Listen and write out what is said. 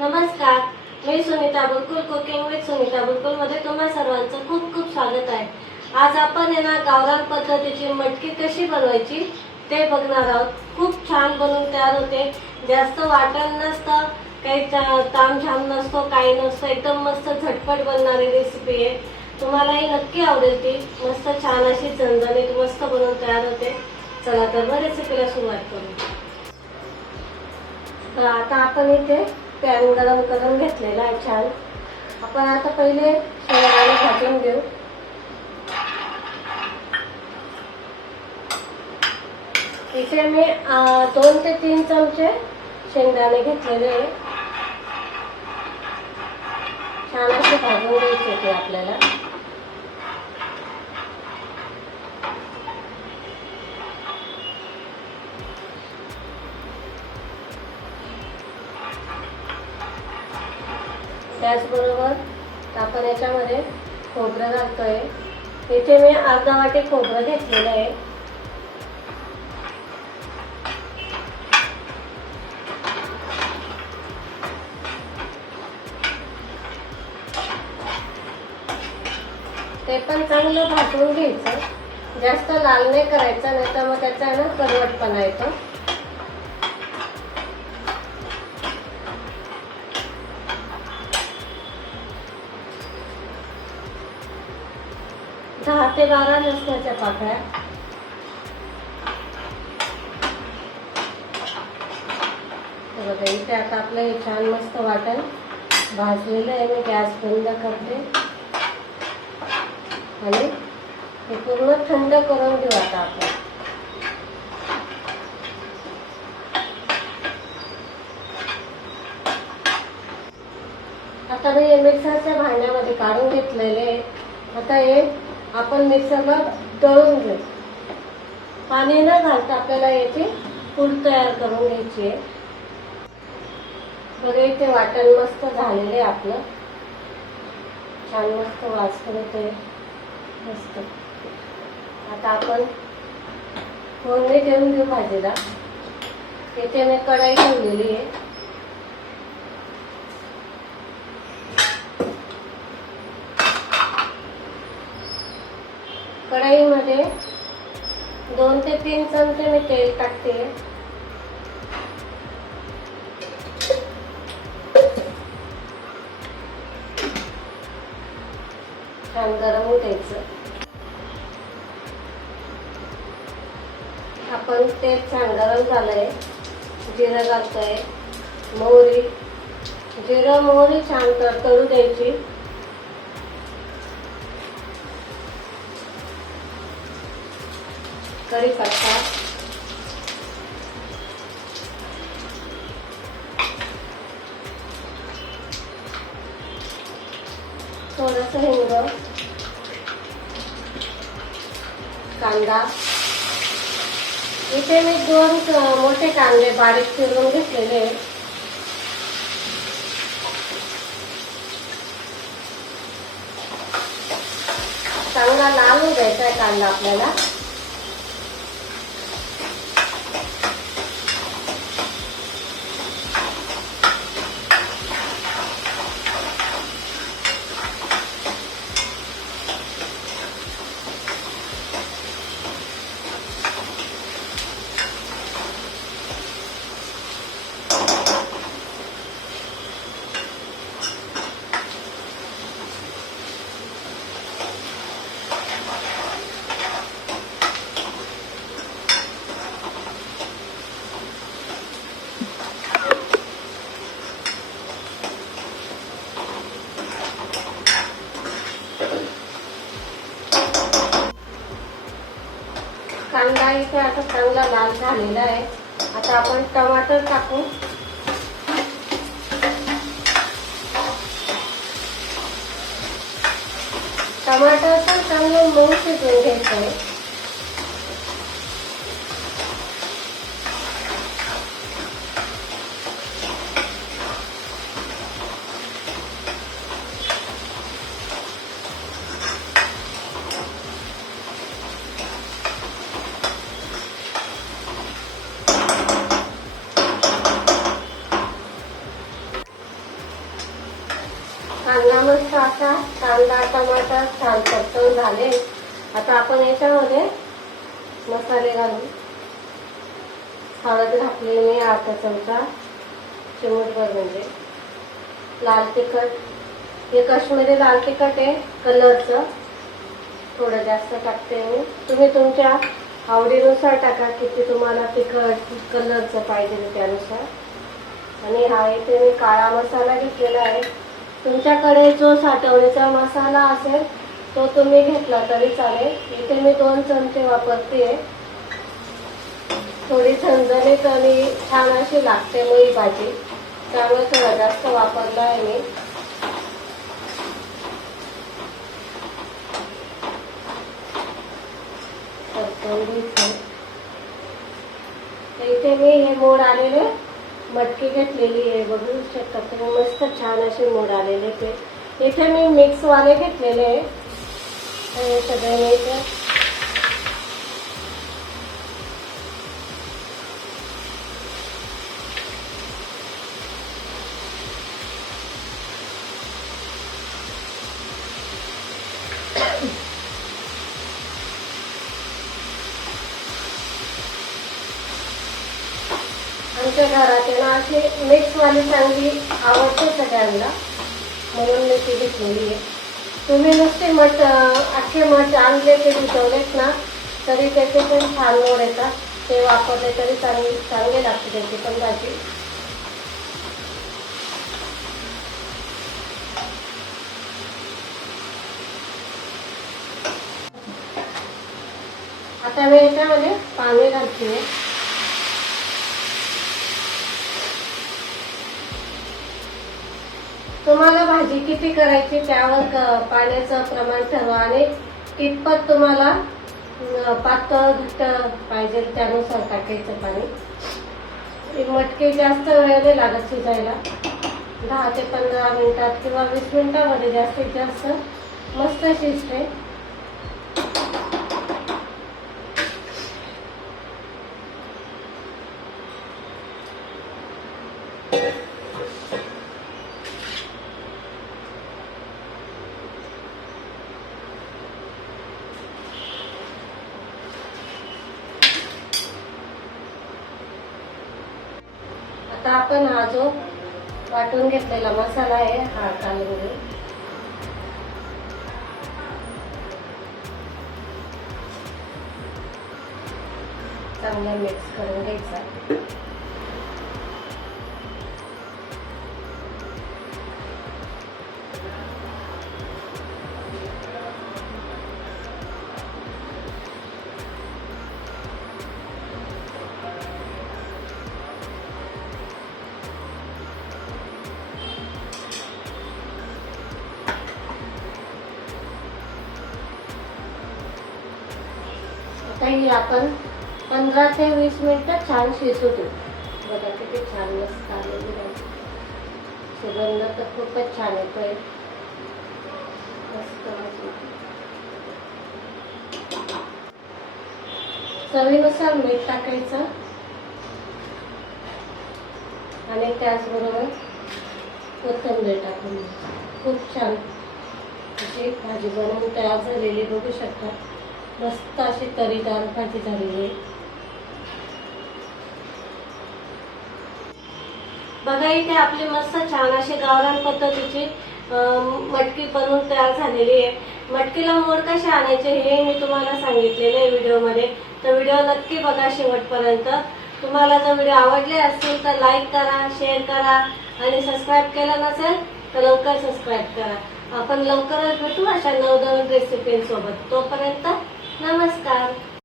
नमस्कार मी Sunita Bulkul cooking with Sunita बुलकुलमध्ये तुम्हा सर्वांचं खूप खूप स्वागत आहे. आज आपण आहे ना गावरान पद्धतीची मटकी कशी बनवायची ते बघणार आहोत. खूप छान बनवून तयार होते. जास्त वाटण नसतं काही तामझाम नसतो काही नसतं. एकदम मस्त झटपट बनणारी रेसिपी आहे. तुम्हालाही नक्की आवडेल ती. मस्त छान अशी झणझणीत मस्त बनवून तयार होते. चला तर मग रेसिपीला सुरुवात करू. तर आता आपण इथे पॅन गरम करून घेतलेला आहे छान. आपण आता पहिले शेंगदाणे भाजून घेऊ. इथे मी दोन ते तीन चमचे शेंगदाणे घेतलेले आहे. छान असे भाजून घ्यायचे ते आपल्याला. त्याचबरोबर आपण याच्यामध्ये खोबरं घालतोय. इथे मी अर्धा वाटी खोबरं घेतलेलं आहे. ते पण चांगलं भाजून घ्यायचं. जास्त लाल नाही करायचं नाही तर मग त्याचा ना कडवटपणा येतो. ते बारा लसणाच्या पाकळ्या. बघा इथे आता आपलं हे छान मस्त वाटण. भाजलेलं आहे मी गॅस बंद करते. आणि हे पूर्ण थंड करून घेऊ आता आपण. आता मी हे मिक्सरच्या भांड्यामध्ये काढून घेतलेले. आता हे आपण मिक्सरला दळून घेऊ. पाणी न घालता आपल्याला याची पूड तयार करून घ्यायची आहे. बघा इथे वाटण मस्त झालेलं आहे आपलं. छान मस्त वास करत आहे मस्त. आता आपण फोडणी देऊन घेऊ भाजीला. इथे मी कढाई ठेवलेली आहे. कढाईमध्ये दोन ते तीन चमचे मी तेल टाकते. छान गरम होऊ द्यायचं आपण तेल छान गरम झालंय जिरं घालतोय मोहरी जिरं मोहरी छान तडतडू द्यायची. कढीपत्ता थोडस हिंग कांदा. इथे मी दोन मोठे कांदे बारीक चिरून घेतलेले. चांगला लाल होऊ द्यायचा आहे कांदा आपल्याला. कांदा इथे आता चांगला लाल झालेला आहे. आता आपण टमाटर टाकू. टमाटर पण चांगलं मऊ शिजवून घ्यायचं आहे. मस्त असा कांदा टमाटर छान परतवून झाले. आता आपण याच्यामध्ये मसाले घालू. हळद घातली मी अर्धा चमचा. चिमूटभर म्हणजे. लाल तिखट. हे काश्मीरी लाल तिखट आहे कलरचं. थोडं जास्त टाकते मी. तुम्ही तुमच्या आवडीनुसार टाका किती तुम्हाला तिखट कलरचं पाहिजे त्यानुसार. आणि हा इथे मी काळा मसाला घेतलेला आहे. तुमच्याकडे जो साठवणीचा मसाला असेल तो तुम्ही घेतला तरी चालेल. इथे मी दोन चमचे वापरते. थोडी झणझणीत आणि छान अशी लागते मग ही भाजी. त्यामुळे थोडा जास्त वापरला आहे मी. इथे मी हे मोड आलेले मटकी घेतलेली आहे बघू शकता तुम्ही मस्त छान असे मोड आलेले ते. इथे मी मिक्सवाले घेतलेले आहे. सगळे मी इथे आमच्या घरात आहे ना अशी मिक्सवाली चांगली आवडते सगळ्यांना. म्हणून मी ती घेतलेली आहे. तुम्ही नुसते मठ अख्खे मठ आणले ते भिजवलेत ना तरी त्याचे पण छान मोड येतात. ते वापरले तरी चांगली चांगले लागते त्याची पण भाजी. आता मी याच्यामध्ये पाणी घालते. तुम्हाला भाजी किती करायची त्यावर पाण्याचं प्रमाण ठरवा आणि कितपत तुम्हाला पातळ घट्ट पाहिजे त्यानुसार टाकायचं पाणी. मटके जास्त वेळ लागत शिजायला. दहा ते पंधरा मिनिटात किंवा वीस मिनिटामध्ये जास्तीत जास्त मस्त शिजते. आता आपण हा जो वाटून घेतलेला मसाला आहे हा घालून घेऊ चांगला मिक्स करून घ्यायचा. आता आपण पंधरा ते वीस मिनिटं छान शिजू देऊ बघा किती छान मस्त आलेली आहे. सुगंध तर खूपच छान येतोय. मस्त. चवीनुसार मीठ टाकायचं. आणि त्याचबरोबर कोथंबीर टाकून. खूप छान. अशी भाजी बनवून तयार झालेली बघू शकता. मस्त अशी तरीदार भाजी झालेली आहे. बघा इथे आपली मस्त छान अशी गावरान पद्धतीची मटकी बनवून तयार झालेली आहे. मटकीला मोड कसे आणायचे हे मी तुम्हाला सांगितलेलं आहे व्हिडिओमध्ये. तर व्हिडिओ नक्की बघा शेवटपर्यंत. तुम्हाला जर व्हिडिओ आवडले असतील तर लाईक करा शेअर करा आणि सबस्क्राईब केलं नसेल तर लवकर सबस्क्राईब करा. आपण लवकरच भेटू अशा नवनवीन रेसिपींसोबत तोपर्यंत नमस्कार.